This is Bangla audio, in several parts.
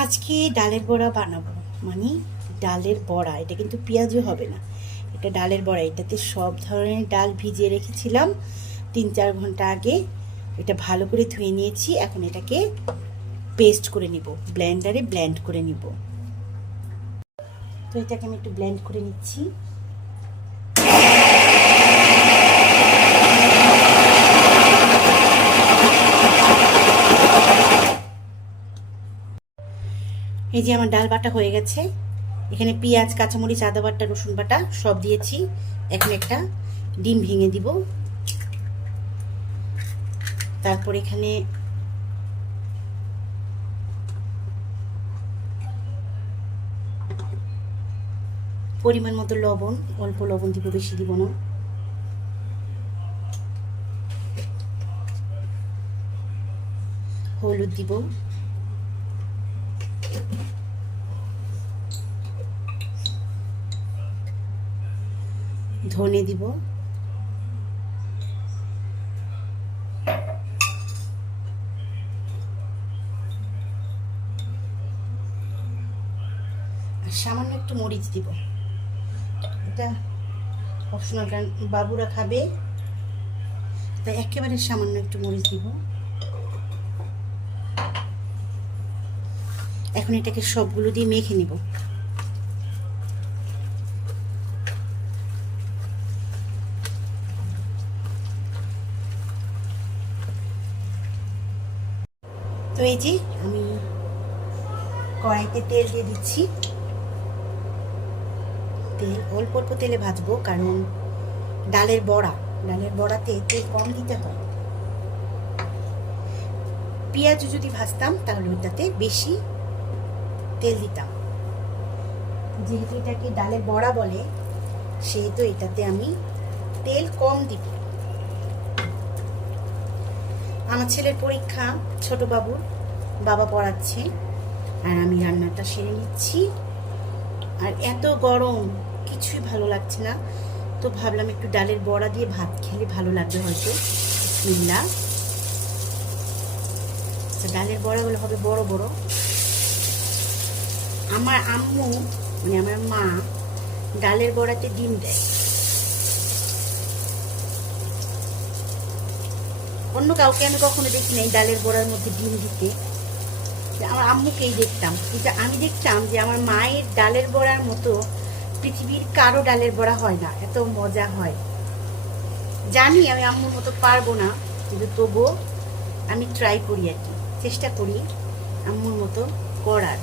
আজকে ডালের বড়া বানাবো, মানে ডালের বড়া। এটা কিন্তু পেঁয়াজও হবে না, এটা ডালের বড়া। এটাতে সব ধরনের ডাল ভিজিয়ে রেখেছিলাম 3-4 ঘন্টা আগে। এটা ভালো করে ধুয়ে নিয়েছি, এখন এটাকে পেস্ট করে নিব, ব্লেন্ডারে ব্লেন্ড করে নিব। তো এটাকে আমি একটু ব্লেন্ড করে নিচ্ছি। এই যে আমার ডাল বাটা হয়ে গেছে। এখানে পেঁয়াজ, কাঁচামরিচ, আদা বাটা, রসুন বাটা সব দিয়েছি। এখন একটা ডিম ভেঙে দিব। তারপর এখানে পরিমাণ মতো লবণ, অল্প লবণ দিব, বেশি দিব না। হলুদ দিব, ধনে দিব, আর সামান্য একটু মরিচ দিব। এটা অপশনাল, কারণ বাবুরা খাবে, তাই একেবারে সামান্য একটু মরিচ দিব। এখন এটাকে সবগুলো দিয়ে মেখে নিব। তো এই যে আমি কড়াইতে তেল দিয়ে দিচ্ছি। তেল অল্প অল্প তেলে ভাজবো, কারণ ডালের বড়াতে তেল কম দিতে হয়। পেঁয়াজ যদি ভাজতাম তাহলে ওটাতে বেশি তেল দিতাম। যেহেতু এটাকে ডালের বড়া বলে, সেহেতু এটাতে আমি তেল কম দিব। আমার ছেলের পরীক্ষা, ছোট বাবুর, বাবা পড়াচ্ছে, আর আমি রান্নাটা সেরে নিচ্ছি। আর এত গরম, কিছুই ভালো লাগছে না, তো ভাবলাম একটু ডালের বড়া দিয়ে ভাত খেলে ভালো লাগবে হয়তো। বিসমিল্লাহ। ডালের বড়াগুলো হবে বড় বড়। আমার আম্মু, মানে আমার মা, ডালের বড়াতে ডিম দেয়। অন্য কাউকে আমি কখনো দেখি নাই ডালের বড়ার মধ্যে ডিম দিতে। আমার আম্মুকেই দেখতাম, কিন্তু আমি দেখতাম যে আমার মায়ের ডালের বড়ার মতো পৃথিবীর কারো ডালের বড়া হয় না, এত মজা হয়। জানি আমি আম্মুর মতো পারবো না, কিন্তু তবুও আমি ট্রাই করি আর কি, চেষ্টা করি আম্মুর মতো করার।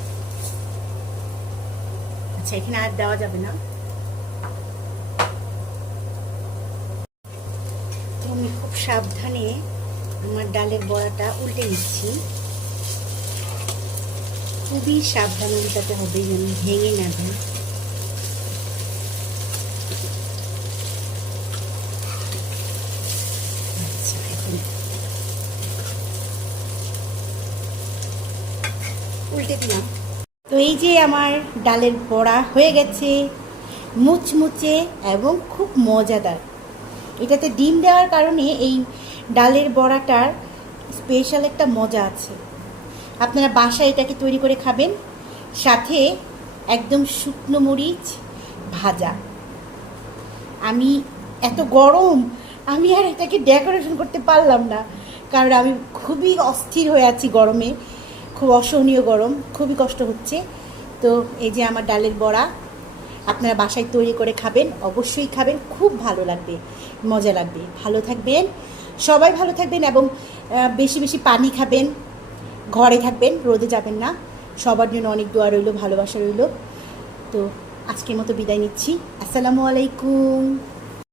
আচ্ছা, এখানে আর দেওয়া যাবে না। তো আমি খুব সাবধানে আমার ডালের বড়াটা উল্টে নিচ্ছি। খুবই সাবধানে উল্টাতে হবে, যেন ভেঙে না যায়। আচ্ছা, এখন উল্টে দিলাম। তো এই যে আমার ডালের বড়া হয়ে গেছে, মুচমুচে এবং খুব মজাদার। এটাতে ডিম দেওয়ার কারণে এই ডালের বড়াটার স্পেশাল একটা মজা আছে। আপনারা বাসায় এটাকে তৈরি করে খাবেন, সাথে একদম শুকনো মরিচ ভাজা। আমি এত গরম, আমি আর এটাকে ডেকোরেশন করতে পারলাম না, কারণ আমি খুবই অস্থির হয়ে আছি গরমে, খুব অসহনীয় গরম, খুবই কষ্ট হচ্ছে। তো এই যে আমার ডালের বড়া, আপনারা বাসায় তৈরি করে খাবেন, অবশ্যই খাবেন, খুব ভালো লাগবে, মজা লাগবে। ভালো থাকবেন, সবাই ভালো থাকবেন, এবং বেশি বেশি পানি খাবেন, ঘরে থাকবেন, রোদে যাবেন না। সবার জন্য অনেক দোয়া রইল, ভালোবাসা রইল। তো আজকের মতো বিদায় নিচ্ছি। আসসালামু আলাইকুম।